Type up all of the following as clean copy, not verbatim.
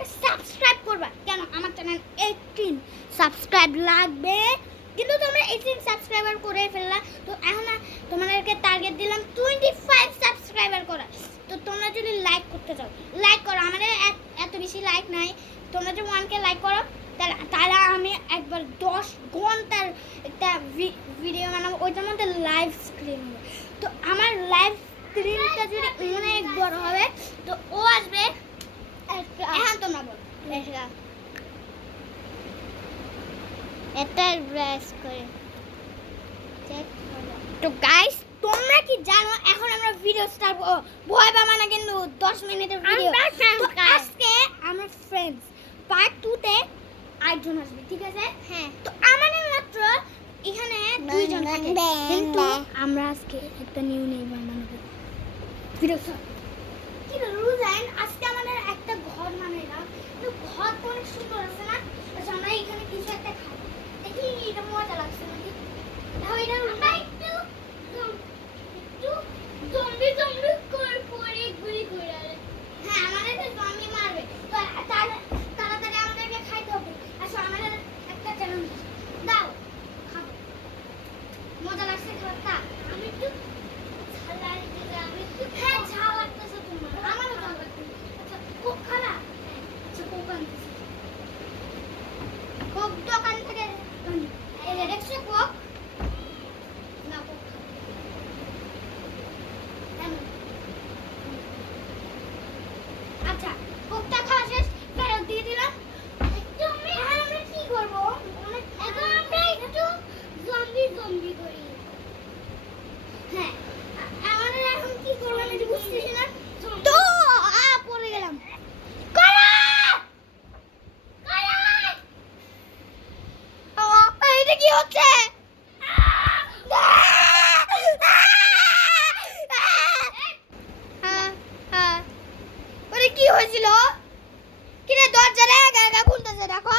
আমাকে সাবস্ক্রাইব করবা। কেন আমার চ্যানেল 18 সাবস্ক্রাইব লাগবে, কিন্তু তোমরা 18 সাবস্ক্রাইবার করে ফেললা। তো এখন তোমাদেরকে টার্গেট দিলাম 25 সাবস্ক্রাইবার করা। তো তোমরা যদি লাইক করতে চাও লাইক করো, আমাদের এত বেশি লাইক নাই। তোমরা যদি 1K লাইক করো তাহলে আমি একবার 10 ঘন্টার একটা ভিডিও বানাবো, ওইটার মধ্যে লাইভ স্ক্রিন হবে। তো আমার লাইভ স্ক্রিনটা যদি অনেক বড় হবে তো ও আসবে। এখন তোমরা বলো এটা ব্রাশ করে চেক করো। তো গাইস তোমরা কি জানো এখন আমরা ভিডিও স্টার্ট করব, ভয় পাবা না কিন্তু 10 মিনিটের ভিডিও। তো আজকে আমরা ফ্রেন্ডস পার্ট 2 তে আরেকজন আসবে, ঠিক আছে? হ্যাঁ, তো আমাদের মাত্র এখানে দুইজন থাকে, কিন্তু আমরা আজকে একটা নিউ নেই বানাবো ভিডিও। কি রুজাইন আজকে আমাদের একটা ঘর বানাইলাম, তো ঘর তো অনেক সুন্দর আছে না? আচ্ছা আমরা এখানে কিছু একটা খাই, দেখি এটা মজা লাগছে নাকি। তাহলে এটা একটু জম্বি জম্বি করে গুলি করে। হ্যাঁ আমাদের তো জম্বি মারবে, তো তাড়াতাড়ি আমাদেরকে খাইতে হবে। আসো আমাদের একটা চ্যালেঞ্জ দাও, খাবো। মজা লাগছে খাবারটা? আমি একটু ঝাল লাগছে, আমি একটু হ্যাঁ ঝাল লাগতেছে তোমার, আমারও ঝাল লাগতেছে। আচ্ছা কোক খালা? আচ্ছা কোক আনতেছি, কোক দোকান থেকে এই দেখছো কোক না, কোক আচ্ছা কোকটা খাওয়া শেষ, ফেরত দিয়ে দিলাম। একটু আমরা কি করবো এখন? আমরা একটু জম্বি জম্বি করি। হ্যাঁ আমাদের এখন কি করবো আমি তো বুঝতেছি না। তো পড়ে গেলাম। এটা কি হচ্ছে? কি হয়েছিল? কিরে দরজা লাগা খুলতেছে, দেখো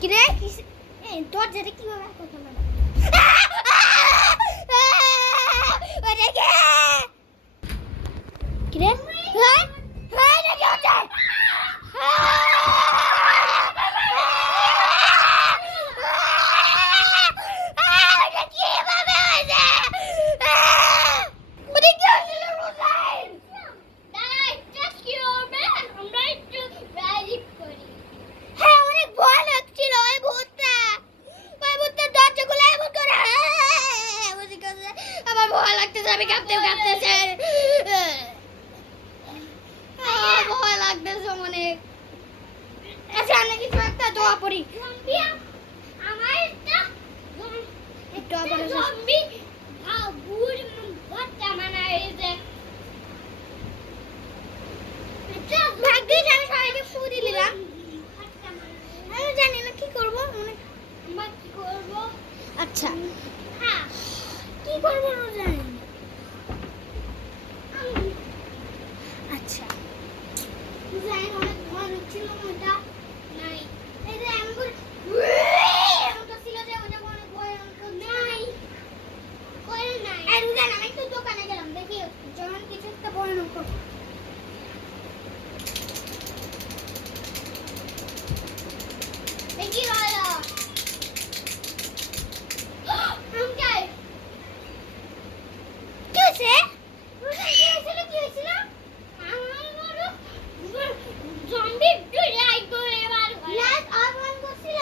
কিরে দরজাটা কিভাবে কথা বলে? কিরে আমি কাঁপতেছে ভয় লাগতেছে অনেক। আচ্ছা আমি কিছু একটা দোয়া পড়ি। আমার একটা জম্বি বুড় ভর্তা মানায় যে ভাগ্যিস আমি সবাইকে ফু দিলাম। আমি জানি না কি করবো, আমরা কি করবো। আচ্ছা কি করবো জানি। আচ্ছা জানি অনেক ভয় হচ্ছিল, ওটা নাই এই যে আমি ওটা ছিল যে ওটা অনেক ভয় নাই করে নাই। আর জানি আমি একটু দোকানে গেলাম, দেখি যখন কিছু একটা ভয়ানক করবো। দেখি হলো কি হয়েছে? কি হয়েছিল? জম্বি লাইট অন করছিল।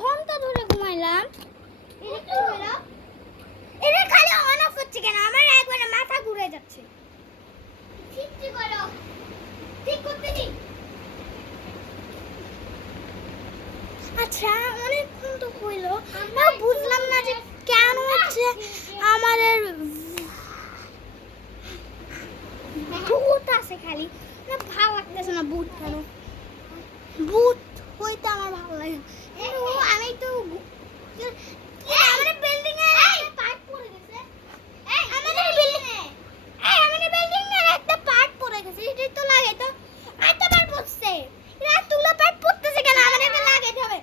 ঘন্টা ধরে ঘুমাইলাম। এটা কি হলো? এটা খালি অন অফ হচ্ছে কেন? আমার একবারে মাথা ঘুরে যাচ্ছে। ঠিক করো। ঠিক করতে দিন। আচ্ছা অনেকক্ষণ তো হইলো, আমরা বুঝলাম না যে কেন হচ্ছে আমাদের ভূত আছে খালি। না ভালো লাগতেছে না ভূত কেন? ভূত হইতে আমার ভালো লাগে না। আমি তো আমাদের বিল্ডিং এর একটা পার্ট পড়ে গেছে। আমাদের বিল্ডিং এর একটা পার্ট পড়ে গেছে। এটাই তো লাগে তো একটা পার্ট পড়ছে। এতগুলো পার্ট পড়তেছে কেন? আমাদের এটা লাগাইতে হবে।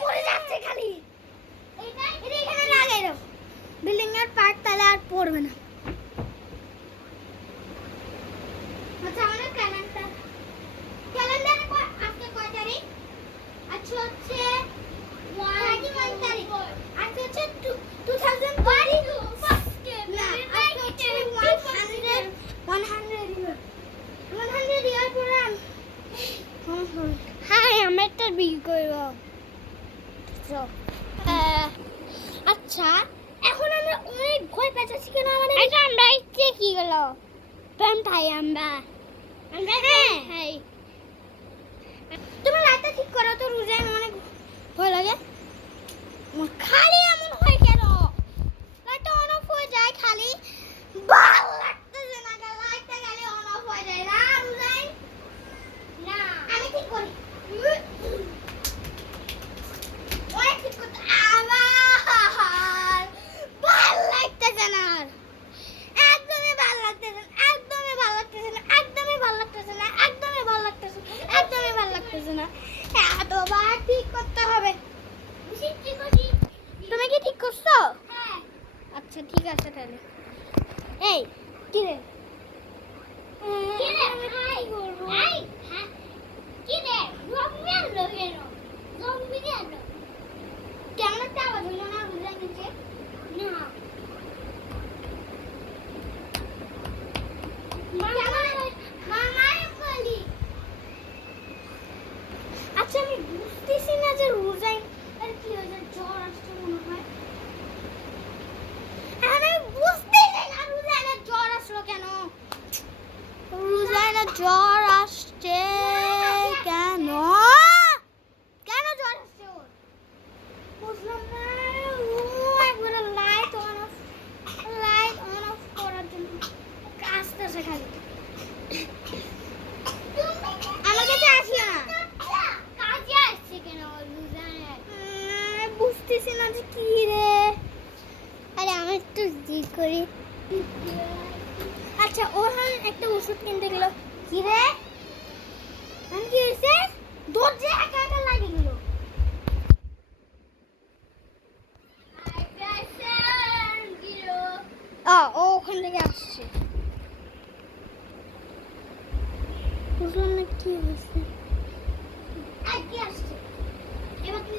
পড়ে যাচ্ছে খালি। এটা এখানে লাগাই দাও। বিল্ডিং এর পার্ট তাহলে আর পড়বে না। আচ্ছা আমাদের ক্যালেন্ডারে আজকে কয় তারিখ? আজকে হচ্ছে 31 তারিখ। আজকে হচ্ছে 2022। না আজকে হচ্ছে 100 ইয়ার পরে হাই আমরা একটা বিল করব। আচ্ছা এখন আমরা অনেক ভয় পাচ্ছি কেন আমাদের? আচ্ছা আমরা ইচ্ছে কি হলো প্রেম ভাই আমরা হ্যাঁ তুমি লাইটটা ঠিক করো তো, রোজায় অনেক ভয় লাগে। খালি এমন হয় কেন? লাইটটা অন অফ হয়ে যায় খালি। ভালো লাগতেছে না, লাইটটা খালি অন অফ হয়ে যায় না রোজায়। না আমি ঠিক করি। ওই ঠিক করতে আবার ভালো লাগতেছে না। একদমই ভালো লাগতেছে না, একদমই ভালো লাগতেছে না, একদমই ভালো লাগতেছে না, একদমই ভালো লাগতেছে না, একদমই ভালো লাগতেছে না। এতবার ঠিক করতে হবে। তুমি কি ঠিক করছো? হ্যাঁ। আচ্ছা ঠিক আছে তাহলে। এই কি রে? কেমন একটা আওয়াজ হলো না রোজার নিচে? না আচ্ছা আমি বুঝতেছি না যে রোজায় আর কি হয়েছে, জ্বর আসছে মনে হয়। আমি বুঝতেছি না রোজায় না জ্বর আসলো কেন? রোজায় না জ্বর আসছে কেন? কেন জ্বর আসছে ওর? বুঝলাম না। একবারে লাইট অন অফ করার জন্য আসতেছে খালি। আমার কাছে আসলো না। কাজে আসছে কেন রোজায়? বুঝতেছি না যে কি রে। আরে আমি একটু জি করি। আচ্ছা ওখানে একটা ওষুধ কিনতে গেল। কি রে? আমি কি হয়েছে? দরজা একা একা লাগে গেল। ও ওখান থেকে আসছে। বুঝলাম না কি হয়েছে। আর কি আসছে? এবার কি